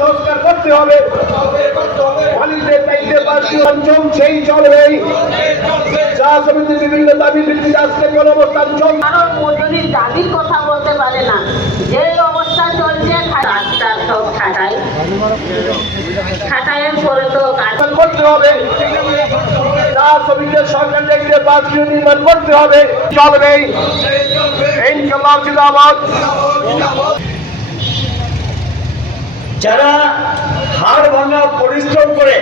সংস্কার করতে হবে। মালিকদের দায়িত্বে পঞ্চম সেই চলবেই। চা সমিতির বিভিন্ন দাবি ভিত্তিতে আজকে গণঅবস্থান চলছে। কারণ মজুরির দাবির কথা বলতে পারে না, যে অবস্থা চলছে রাস্তা সব খাটাইয়ের পরে তো কাজ করতে হবে। চা শ্রমিকদের সরকার দেখতে বাসগৃহ নির্মাণ করতে হবে। চলবেই ইনশাআল্লাহ জিন্দাবাদ। যারা হাড় ভাঙা পরিশ্রম করে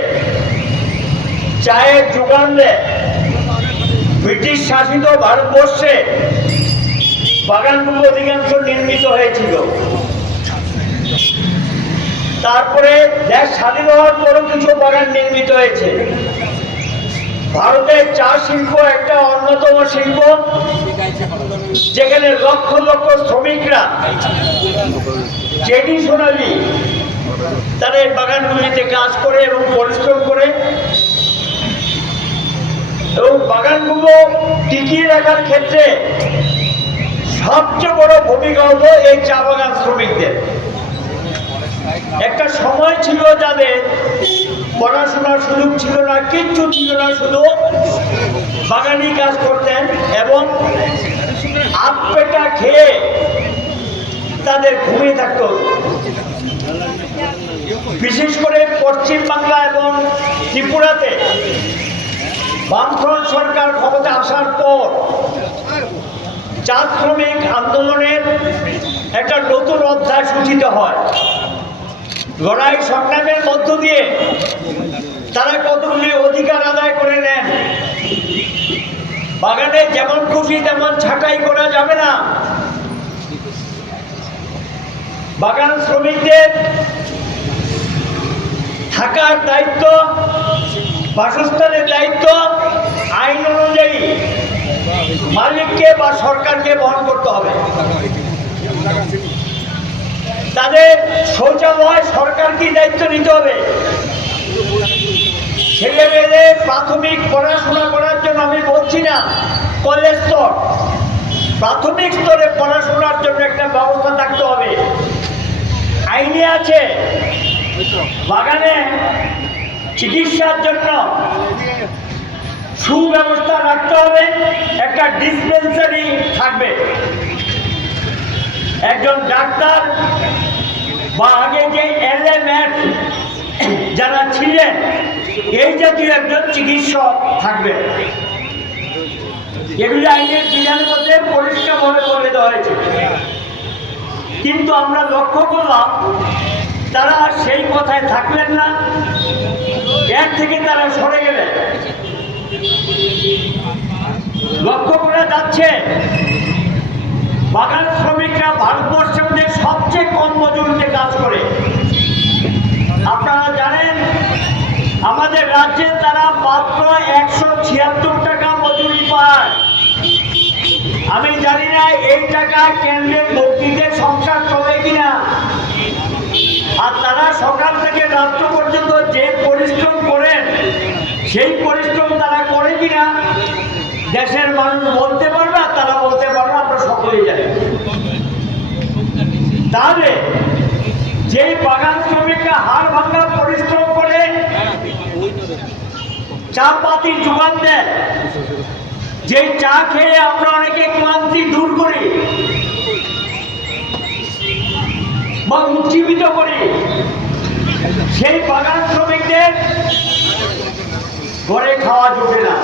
চায়ের যোগান দেয়, ব্রিটিশ শাসিত ভারতবর্ষে বাগানগুলো অধিকাংশ নির্মিত হয়েছিল। তারপরে দেশ স্বাধীন হওয়ার পরও কিছু বাগান নির্মিত হয়েছে। ভারতের চা শিল্প একটা অন্যতম শিল্প, যেখানে লক্ষ লক্ষ শ্রমিকরা ট্রেডিশনালি তারা এই বাগানগুলিতে কাজ করে এবং পরিশ্রম করে, এবং বাগানগুলো টিকিয়ে রাখার ক্ষেত্রে সবচেয়ে বড় ভূমিকা হতো এই চা বাগান শ্রমিকদের। একটা সময় ছিল যাদের পড়াশোনার সুযোগ ছিল না, কিচ্ছু ছিল না, শুধু বাগানি কাজ করতেন এবং আপেটা খেয়ে তাদের ঘুমিয়ে থাকত। বিশেষ করে পশ্চিম বাংলা এবং ত্রিপুরাতে বামফ্রন্ট সরকার ক্ষমতা আসার পর চা শ্রমিক আন্দোলনের একটা নতুন অধ্যায় সূচিত হয়। লড়াই সংগ্রামের মধ্য দিয়ে তারা কতগুলি অধিকার আদায় করে নেন। বাগানে যেমন খুশি তেমন ছাঁটাই করা যাবে না। বাগান শ্রমিকদের থাকার দায়িত্ব, বাসস্থানের দায়িত্ব আইন অনুযায়ী মালিককে বা সরকারকে বহন করতে হবে। তাদের শৌচালয় সরকারকে দায়িত্ব নিতে হবে। ছেলে মেয়েদের প্রাথমিক পড়াশোনা করার জন্য, আমি বলছি না কলেজ স্তর, প্রাথমিক স্তরে পড়াশোনার জন্য একটা ব্যবস্থা থাকতে হবে। আইনে আছে বাগানে চিকিৎসার জন্য সুব্যবস্থা রাখতে হবে, একটা ডিসপেন্সারি থাকবে। একজন ডাক্তার বা আগে যে এলএমএড যারা ছিলেন এই জাতীয় একজন চিকিৎসক থাকবে। এগুলি আইনের বিধানের মধ্যে পরিষ্কারভাবে বলে দেওয়া হয়েছে। কিন্তু আমরা লক্ষ্য করলাম তারা সেই কথায় থাকলেন না, এর থেকে তারা সরে গেলেন। লক্ষ্য করা যাচ্ছে বাগান শ্রমিকরা ভারতবর্ষের মধ্যে সবচেয়ে কম মজুরিতে কাজ করে। আপনারা জানেন আমাদের রাজ্যে তারা মাত্র 176 টাকা মজুরি পায়। আমি জানি না এই টাকা কেন্দ্রের মন্ত্রীদের সংসার চলে কিনা। আর তারা সকাল থেকে রাত্র পর্যন্ত যে পরিশ্রম করেন সেই পরিশ্রম তারা করে কিনা দেশের মানুষ বলতে পারবে, আর তারা বলতে পারবে, আমরা সকলেই জানি। তাহলে যে বাগান শ্রমিকরা হাড় ভাঙা পরিশ্রম করে চা পাতি যোগান দেয়, যে চা খেয়ে আমরা অনেকে ক্লান্তি দূর করি বা উজ্জীবিত করি, সেই বাগান শ্রমিকদের ঘরে খাওয়া জুটে না।